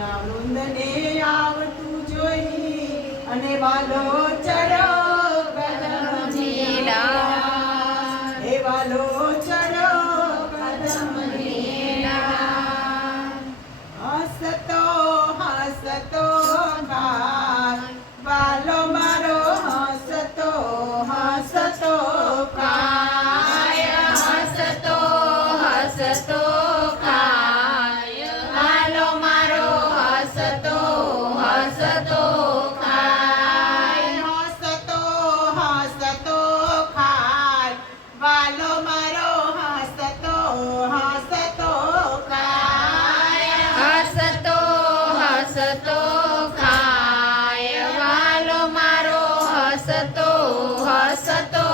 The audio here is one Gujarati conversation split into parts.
ગોપીના વૃંદને આવતું જોઈ અને વાલો ચડો કદમ ઝીલા, હે વાલો ચડો કદમ ઝીલા. હસતો હસતો ખાય વાલો મારો, હસતો હસતો ખાય, હસતો હસતો ખાય વાલો મારો, હસતો હસતો ખાય. હસતો હસતો ખાય વાલો મારો, હસતો હસતો ખાય. હસતો હસતો ખાય વાલો મારો, હસતો હસતો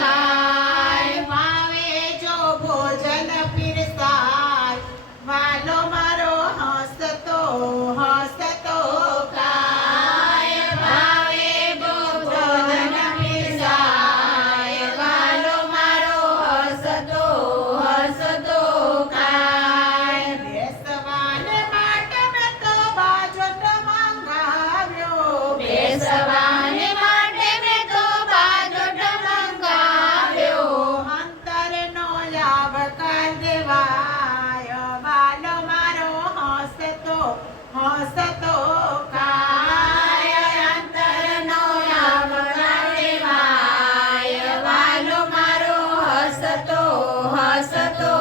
ખાય. ભાવે જો ભોજન પીરસાય વાલો મારો, હસતો હસતો ખાય. ભાવે ભોજન પીરસાય વાલો મારો, હસતો હસતો ખાય. બેસવાને માટે મેં તો બાજોટ મંગાવ્યો, બેસવાને માટે મેં તો બાજોટ મંગાવ્યો. અંતરનો આવકાર દેવાય વાલો મારો, હસતો હસતો ખાય. અંતરનો આવકાર દેવાય વાલો મારો, હસતો હસતો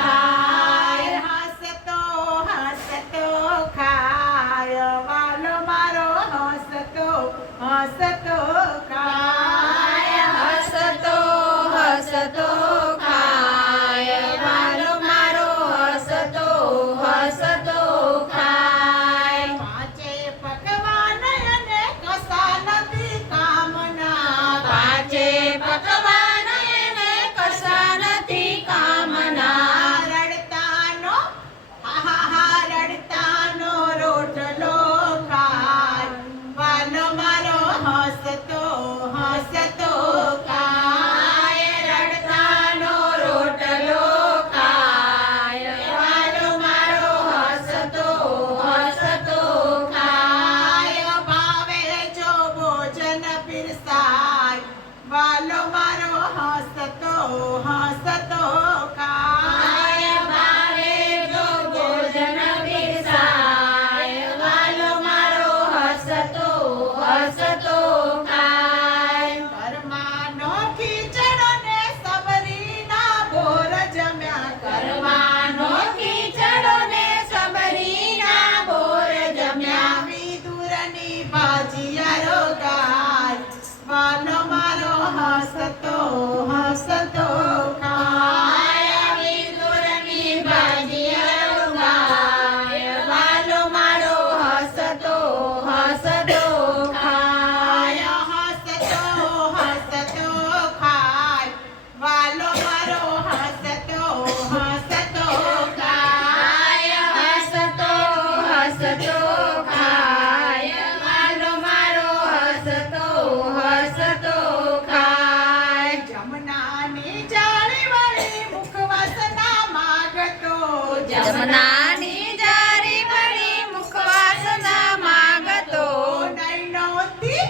ખાય. હસતો હસતો ખાય વાલો મારો, હસતો હસતો ખાય. હસતો હસતો ખાય વાલો મારો, હસતો હસતો ખાય. પાંચે પકવાન અને કશા નથી કામના, પાંચે પકવાન એને કશા નથી કામના. રડતાનો આહા રડતાનો રોટલો ખાય વાલો મારો, હસતો હસતો ખાય. રડતાનો રોટલો ખાય વાલો મારો, હસતો હસતો ખાય. ભાવે જો ભોજન પીરસાય વાલો મારો, હસતો હસતો ખાય. ભાવે જો ભોજન પીરસાય વાલો મારો, હસતો હસતો ખાય. ઘરમાંનો ખીચડો ને સબરીના બોર જમ્યા, કરવાનો ખીચડો ને સબરીના બોર જમ્યા. વિદુરની ભાજીયારો ગાય વાલો મારો, હસતો હસતો ખાય. વિદુરની ભાજીયારો ગાય વાલો મારો, હસતો હસતો ખાય. હસતો હસતો ખાય વાલો મારો, હસતો હસતો ખાય. હસતો હસતો ખાય વાલો મારો, હસતો હસતો ખાય. જમનાની જાળી વળી મુખવાસના માગતો, જમનાની જારી વળી મુખવાસના માગતો. નૈનોતી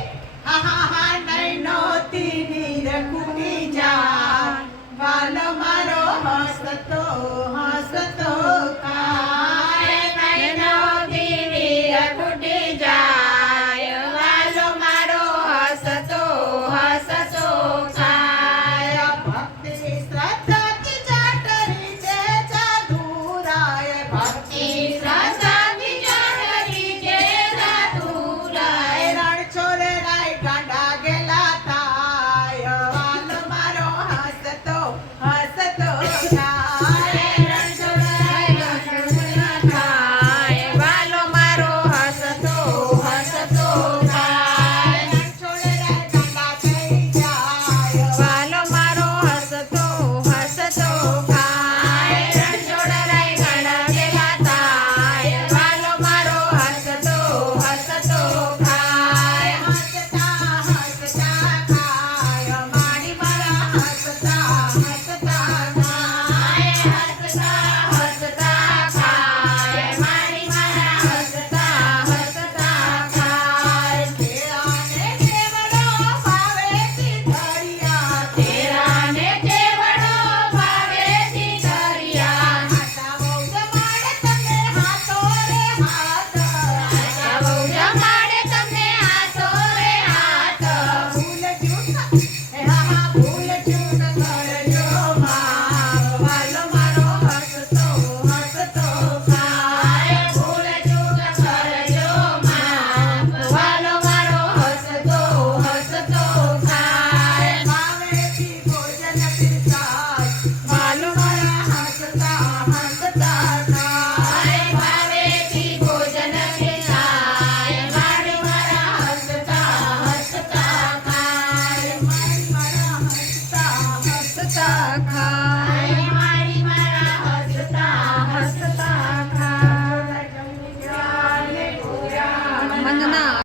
હા નૈનોતી નીરખુની જાય વાલો મારો, હસતો હસતો ખાય. નૈનોતી હા